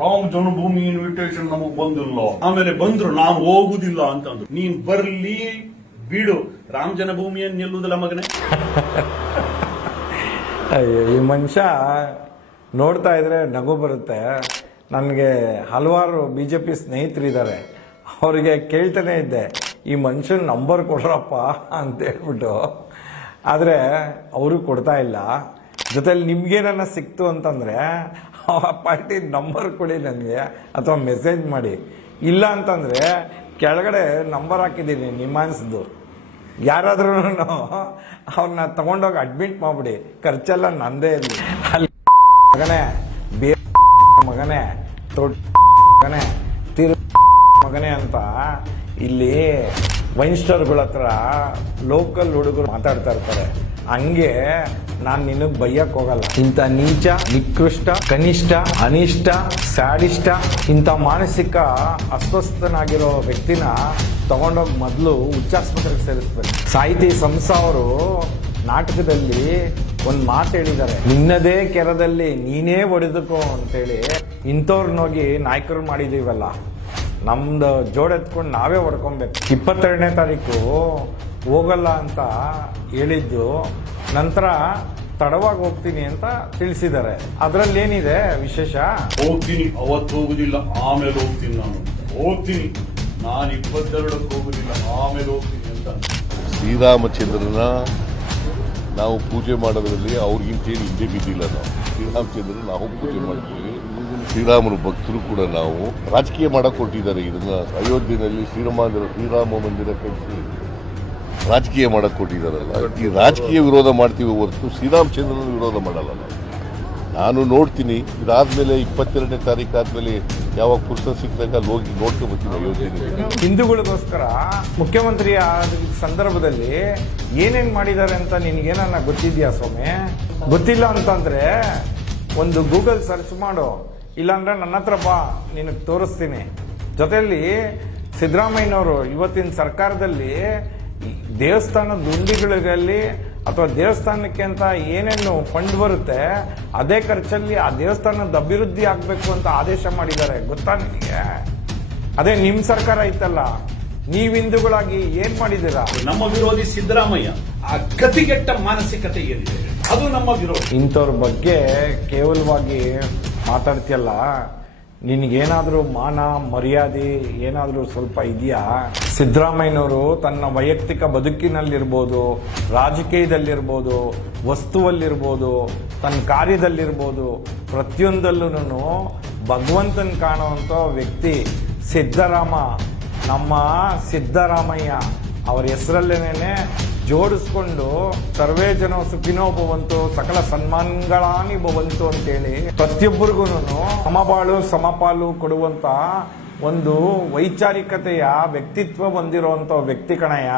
ರಾಮ ಜನ್ಮಭೂಮಿ invitation ನಮಗ್ ಬಂದಿಲ್ಲ, ಆಮೇಲೆ ಬಂದ್ರು ನಾವು ಹೋಗುದಿಲ್ಲ ಅಂತಂದ್ರು. ನೀನ್ ಬರ್ಲಿ ಬಿಡು, ರಾಮ ಜನ್ಮಭೂಮಿಯನ್ನು ನಿಲ್ಲುವುದಿಲ್ಲ ಮಗನೇ. ಅಯ್ಯೋ, ಈ ಮನುಷ್ಯ ನೋಡ್ತಾ ಇದ್ರೆ ನಗು ಬರುತ್ತೆ. ನನಗೆ ಹಲವಾರು BJP ಸ್ನೇಹಿತರಿದ್ದಾರೆ, ಅವರಿಗೆ ಕೇಳ್ತಾನೆ ಇದ್ದೆ, ಈ ಮನುಷ್ಯನ ನಂಬರ್ ಕೊಡ್ರಪ್ಪ ಅಂತ ಹೇಳ್ಬಿಟ್ಟು. ಆದರೆ ಅವರು ಕೊಡ್ತಾ ಇಲ್ಲ. ಜೊತೆಲಿ ನಿಮ್ಗೇನ ಸಿಕ್ತು ಅಂತಂದರೆ ಆ ಪಾರ್ಟಿ ನಂಬರ್ ಕೊಡಿ ನನಗೆ, ಅಥವಾ ಮೆಸೇಜ್ ಮಾಡಿ. ಇಲ್ಲ ಅಂತಂದರೆ ಕೆಳಗಡೆ ನಂಬರ್ ಹಾಕಿದ್ದೀನಿ ನಿಮ್ಮಾನ್ಸ್ದು, ಯಾರಾದ್ರೂ ಅವ್ರನ್ನ ತಗೊಂಡೋಗಿ ಅಡ್ಮಿಟ್ ಮಾಡ್ಬಿಡಿ, ಖರ್ಚೆಲ್ಲ ನಂದೇ ಇರಲಿ. ಅಲ್ಲಿ ಮಗನೇ, ಬೇರೆ ಮಗನೇ, ಮಗನೇ, ಮಗನೇ ಅಂತ ಇಲ್ಲಿ ವೈನ್ ಸ್ಟಾರ್ಗಳ ಹತ್ರ ಲೋಕಲ್ ಹುಡುಗರು ಮಾತಾಡ್ತಾ ಇರ್ತಾರೆ. ಹಂಗೆ ನಾನು ನಿನಗೆ ಬೈಯಕ್ ಹೋಗಲ್ಲ. ಇಂಥ ನೀಚ, ನಿಕೃಷ್ಟ, ಕನಿಷ್ಠ, ಅನಿಷ್ಟ, ಸ್ಯಾಡಿಷ್ಟ, ಇಂಥ ಮಾನಸಿಕ ಅಸ್ವಸ್ಥನಾಗಿರೋ ವ್ಯಕ್ತಿನ ತಗೊಂಡೋಗಿ ಮೊದಲು ಹುಚ್ಚಾಸ್ಪತ್ರೆಗೆ ಸೇರಿಸ್ಬೇಕು. ಸಾಹಿತಿ ಸಂಸ ಅವರು ನಾಟಕದಲ್ಲಿ ಒಂದು ಮಾತು ಹೇಳಿದ್ದಾರೆ, ನಿನ್ನದೇ ಕೆರದಲ್ಲಿ ನೀನೇ ಒಡೆದುಕೋ ಅಂತೇಳಿ. ಇಂಥವ್ರನ್ನೋಗಿ ನಾಯಕರು ಮಾಡಿದೀವಲ್ಲ, ನಮ್ದು ಜೋಡೆತ್ಕೊಂಡು ನಾವೇ ಹೊಡ್ಕೊಬೇಕು. 22ನೇ ತಾರೀಕು ಹೋಗಲ್ಲ ಅಂತ ಹೇಳಿದ್ದು, ನಂತರ ತಡವಾಗಿ ಹೋಗ್ತೀನಿ ಅಂತ ತಿಳಿಸಿದ್ದಾರೆ. ಅದರಲ್ಲಿ ಏನಿದೆ ವಿಶೇಷ? ಹೋಗ್ತೀನಿ, ಅವತ್ತು ಹೋಗುದಿಲ್ಲ, ಆಮೇಲೆ ಹೋಗ್ತೀನಿ. ನಾನು ಹೋಗ್ತೀನಿ, ನಾನು 22ಕ್ಕೆ ಹೋಗುದಿಲ್ಲ, ಆಮೇಲೆ ಹೋಗ್ತೀನಿ ಅಂತ. ಶ್ರೀರಾಮಚಂದ್ರನ ನಾವು ಪೂಜೆ ಮಾಡೋದ್ರಲ್ಲಿ ಅವ್ರಿಗಿಂತ ಏನು ಹಿಂದೆ ಬಿದ್ದಿಲ್ಲ. ನಾವು ಶ್ರೀರಾಮಚಂದ್ರನ ನಾವು ಪೂಜೆ ಮಾಡ್ತೀವಿ. ಶ್ರೀರಾಮನ ಭಕ್ತರು ಕೂಡ ನಾವು ರಾಜಕೀಯ ಮಾಡಕ್ಕೆ ಕೊಟ್ಟಿದ್ದಾರೆ. ಇದನ್ನ ಅಯೋಧ್ಯೆಯಲ್ಲಿ ಶ್ರೀರಾಮ ಮಂದಿರ ಕಟ್ಟಿಸಿ ರಾಜಕೀಯ ಮಾಡಕ್ಕೆ ಕೊಟ್ಟಿದ್ದಾರಲ್ಲ, ಈ ರಾಜಕೀಯ ವಿರೋಧ ಮಾಡ್ತೀವಿ ಹೊರತು ಶ್ರೀರಾಮಚಂದ್ರನ ವಿರೋಧ ಮಾಡಲ್ಲ. ನಾನು ನೋಡ್ತೀನಿ, ಇದಾದ್ಮೇಲೆ 22ನೇ ತಾರೀಕು ಆದ್ಮೇಲೆ ಯಾವಾಗ ಪುಸ್ತಕ ಸಿಕ್ಕಿದಾಗ ಅಲ್ಲಿ ಹೋಗಿ ನೋಡ್ಕೊಂಡು ಬರ್ತೀನಿ ಅಯೋಧ್ಯೆಯಲ್ಲಿ. ಹಿಂದೂಗಳಿಗೋಸ್ಕರ ಮುಖ್ಯಮಂತ್ರಿ ಸಂದರ್ಭದಲ್ಲಿ ಏನೇನ್ ಮಾಡಿದ್ದಾರೆ ಅಂತ ನಿನಗೇನನ್ನ ಗೊತ್ತಿದ್ಯಾ ಸ್ವಾಮಿ? ಗೊತ್ತಿಲ್ಲ ಅಂತಂದ್ರೆ ಒಂದು ಗೂಗಲ್ ಸರ್ಚ್ ಮಾಡು, ಇಲ್ಲಾಂದ್ರೆ ನನ್ನ ಹತ್ರ ಬಾ, ನಿನಗೆ ತೋರಿಸ್ತೀನಿ. ಜೊತೆಯಲ್ಲಿ ಸಿದ್ದರಾಮಯ್ಯನವರು ಇವತ್ತಿನ ಸರ್ಕಾರದಲ್ಲಿ ದೇವಸ್ಥಾನದ ದುಂಡಿಗಳಲ್ಲಿ ಅಥವಾ ದೇವಸ್ಥಾನಕ್ಕೆ ಅಂತ ಏನೇನು ಫಂಡ್ ಬರುತ್ತೆ ಅದೇ ಖರ್ಚಲ್ಲಿ ಆ ದೇವಸ್ಥಾನದ ಅಭಿವೃದ್ಧಿ ಆಗಬೇಕು ಅಂತ ಆದೇಶ ಮಾಡಿದ್ದಾರೆ. ಗೊತ್ತಾ ನಿನಗೆ? ಅದೇ ನಿಮ್ಮ ಸರ್ಕಾರ ಇತ್ತಲ್ಲ, ನೀವು ಹಿಂದೂಗಳಾಗಿ ಏನ್ ಮಾಡಿದ್ದೀರಾ? ನಮ್ಮ ವಿರೋಧಿ ಸಿದ್ದರಾಮಯ್ಯ, ಆ ಗತಿಗೆಟ್ಟ ಮಾನಸಿಕತೆ ಏನಿದೆ ಅದು ನಮ್ಮ ವಿರೋಧ. ಇಂಥವ್ರ ಬಗ್ಗೆ ಕೇವಲವಾಗಿ ಮಾತಾಡ್ತಿಯಲ್ಲ, ನಿನಗೇನಾದ್ರೂ ಮಾನ ಮರ್ಯಾದೆ ಏನಾದ್ರೂ ಸ್ವಲ್ಪ ಇದೆಯಾ? ಸಿದ್ದರಾಮಯ್ಯನವರು ತನ್ನ ವೈಯಕ್ತಿಕ ಬದುಕಿನಲ್ಲಿರ್ಬೋದು, ರಾಜಕೀಯದಲ್ಲಿರ್ಬೋದು, ವಸ್ತುವಲ್ಲಿರ್ಬೋದು, ತನ್ನ ಕಾರ್ಯದಲ್ಲಿರ್ಬೋದು, ಪ್ರತಿಯೊಂದಲ್ಲೂ ಭಗವಂತನ ಕಾಣುವಂಥ ವ್ಯಕ್ತಿ ಸಿದ್ದರಾಮ. ನಮ್ಮ ಸಿದ್ದರಾಮಯ್ಯ ಅವರ ಹೆಸರಲ್ಲೇನೆ ಜೋಡಿಸ್ಕೊಂಡು ಸರ್ವೇ ಜನ ಸುಖಿನೋ ಭವಂತು ಸಕಲ ಸನ್ಮಾನಗಳಾನಿ ಭವಂತು ಅಂತೇಳಿ ಪ್ರತಿಯೊಬ್ಬರಿಗೂ ಸಮಬಾಳು ಸಮಪಾಲು ಕೊಡುವಂತ ಒಂದು ವೈಚಾರಿಕತೆಯ ವ್ಯಕ್ತಿತ್ವ ಹೊಂದಿರುವಂತ ವ್ಯಕ್ತಿ ಕಣಯ್ಯ.